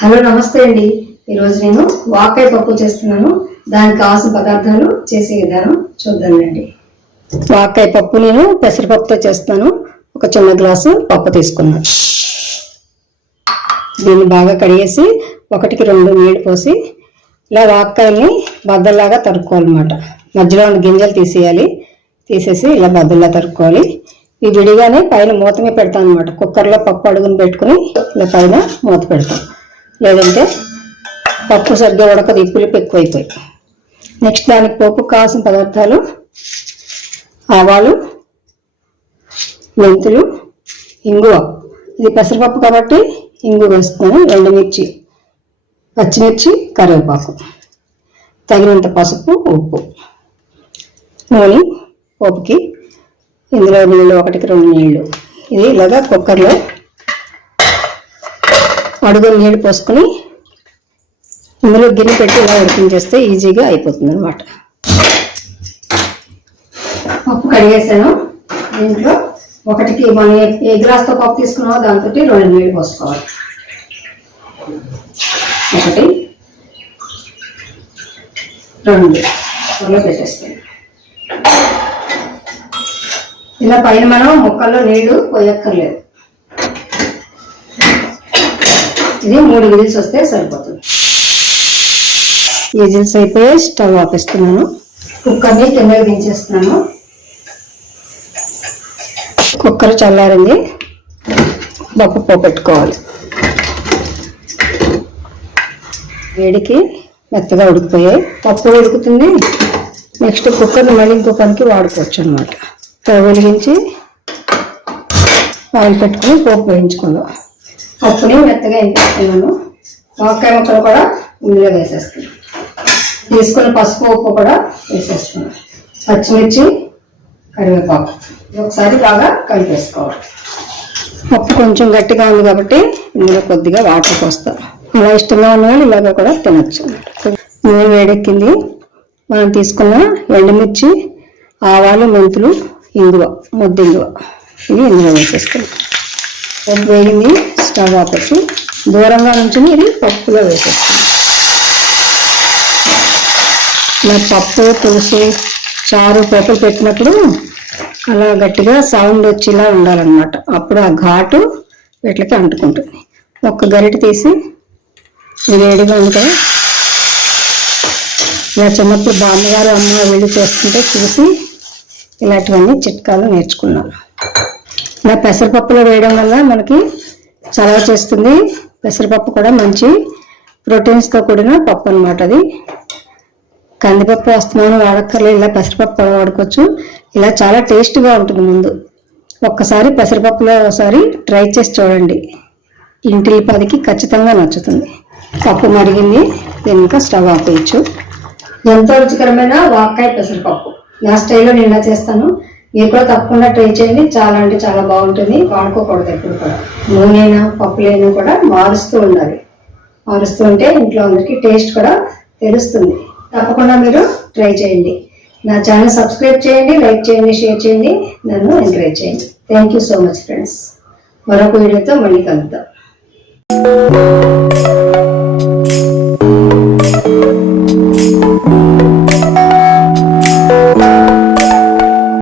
Hello నమస్తే అండి. ఈరోజు నేను వాకాయ పప్పు చేస్తున్నాను. దానికి కావాల్సిన పదార్థాలు చేసే విధానం చూద్దానండి వాకాయ పప్పు నేను పెసరపప్పుతో చేస్తాను ఒక చిన్న గ్లాసు పప్పు తీసుకున్నాను. దీన్ని బాగా కడిగేసి ఒకటికి రెండు నీళ్ళు పోసి ఇలా వాక్కాయని బద్దల్లాగా తరుక్కోవాలన్నమాట. మధ్యలో ఉన్న గింజలు తీసేయాలి. తీసేసి ఇలా బద్దల్లా తరుక్కోవాలి. ఈ విడిగానే పైన మూత మీద పెడతాం అనమాట కుక్కర్లో పప్పు అడుగుని పెట్టుకుని ఇలా పైన మూత పెడతాం లేదంటే పప్పు సరిగ్గా ఉడకదు ఈ పులుపు ఎక్కువైపోయి. నెక్స్ట్ దానికి పోపు కావాల్సిన పదార్థాలు ఆవాలు మెంతులు ఇంగువ. ఇది పెసరపప్పు కాబట్టి ఇంగు వేస్తున్నాను. ఎండుమిర్చి పచ్చిమిర్చి కరివేపాకు. తగినంత పసుపు ఉప్పు. నూనె పోపుకి ఇందులో నీళ్ళు ఒకటికి రెండు నీళ్ళు. ఇది ఇలాగా కుక్కర్లో అడుగులు నీళ్ళు పోసుకొని ఇందులో గిన్నె పెట్టి ఇలా ఉడికించేస్తే ఈజీగా అయిపోతుంది అనమాట పప్పు కడిగేసాను. దీంట్లో ఒకటికి మనం ఏ- ఏ గ్లాస్తో పప్పు తీసుకున్నామో దాంతో రెండు నీళ్ళు పోసుకోవాలి. ఒకటి రెండు. త్వరలో పెట్టేస్తాను ఇలా పైన మనం ముక్కల్లో నీళ్ళు పోయక్కర్లేదు. ఇది మూడు విజిల్స్ వస్తే సరిపోతుంది. విజిల్స్ అయిపోయి స్టవ్ ఆపేస్తున్నాను. కుక్కర్ని కిందకి దించేస్తున్నాను. కుక్కర్ చల్లారింది. పప్పు పోపెట్టుకోవాలి. వేడికి మెత్తగా ఉడికిపోయాయి. పప్పు ఉడుకుతుంది. నెక్స్ట్ కుక్కర్ని మళ్ళీ ఇంకో పనికి వాడుకోవచ్చు అనమాట స్టవ్ వెలిగించి ఆయిల్ పెట్టుకుని పోపు వేయించుకుందాం. పప్పుని మెత్తగా వేసేస్తున్నాను వంకాయ ముక్కలు కూడా ఇందులో వేసేస్తున్నాను తీసుకున్న పసుపు ఉప్పు కూడా వేసేస్తున్నాను పచ్చిమిర్చి కరివేపాకు. ఒకసారి బాగా కలిపేసుకోవాలి. పప్పు కొంచెం గట్టిగా ఉంది కాబట్టి ఇందులో కొద్దిగా వాటర్ పోస్తాం. ఇలా ఇష్టంగా ఉన్న వాళ్ళు ఇలాగ కూడా తినచ్చు. నూనె వేడెక్కింది. మనం తీసుకున్న ఎండుమిర్చి ఆవాలు మెంతులు ఇంగువ ముద్ద ఇంగువ. ఇది ఇందులో వేసేసుకున్నాం పప్పు వేగింది స్టవ్ ఆపేసి దూరంగా నుంచి ఇది పప్పులో వేసేస్తుంది ఇలా పప్పు పులుసు చారు పప్పులు పెట్టినప్పుడు అలా గట్టిగా సౌండ్ వచ్చేలా ఉండాలన్నమాట. అప్పుడు ఆ ఘాటు వీటికి అంటుకుంటుంది. ఒక్క గరిటె తీసి వేడిగా ఉంది ఇలా చిన్నప్పుడు బామ్మగారు అమ్మ వెళ్ళి చేస్తుంటే చూసి ఇలాంటివన్నీ చిట్కాలు నేర్చుకున్నాను ఇలా పెసరపప్పులో వేయడం వల్ల మనకి చలవ చేస్తుంది. పెసరపప్పు కూడా మంచి ప్రోటీన్స్తో కూడిన పప్పు అన్నమాట అది. కందిపప్పు వస్తున్నాను వాడక్కర్లేదు. ఇలా పెసరపప్పు కూడా వాడుకోవచ్చు. ఇలా చాలా టేస్ట్గా ఉంటుంది ముందు. ఒక్కసారి పెసరపప్పులో ఒకసారి ట్రై చేసి చూడండి. ఇంటి పదికి ఖచ్చితంగా నచ్చుతుంది. పప్పు మరిగింది దీన్ని ఇంకా స్టవ్ ఆపేయచ్చు ఎంతో రుచికరమైన వాకాయ పెసరపప్పు. నా స్టైల్లో నేను ఇలా చేస్తాను. మీరు కూడా తప్పకుండా ట్రై చేయండి. చాలా అంటే చాలా బాగుంటుంది. వాడుకోకూడదు ఎప్పుడు కూడా. నూనెనా పప్పులైనా కూడా మారుస్తూ ఉండాలి. మారుస్తూ ఉంటే ఇంట్లో అందరికీ టేస్ట్ కూడా తెలుస్తుంది. తప్పకుండా మీరు ట్రై చేయండి. నా ఛానల్ సబ్స్క్రైబ్ చేయండి లైక్ చేయండి షేర్ చేయండి. నన్ను ఎంకరేజ్ చేయండి. Thank you so much friends. మరొక వీడియోతో మళ్ళీ కలుద్దాం.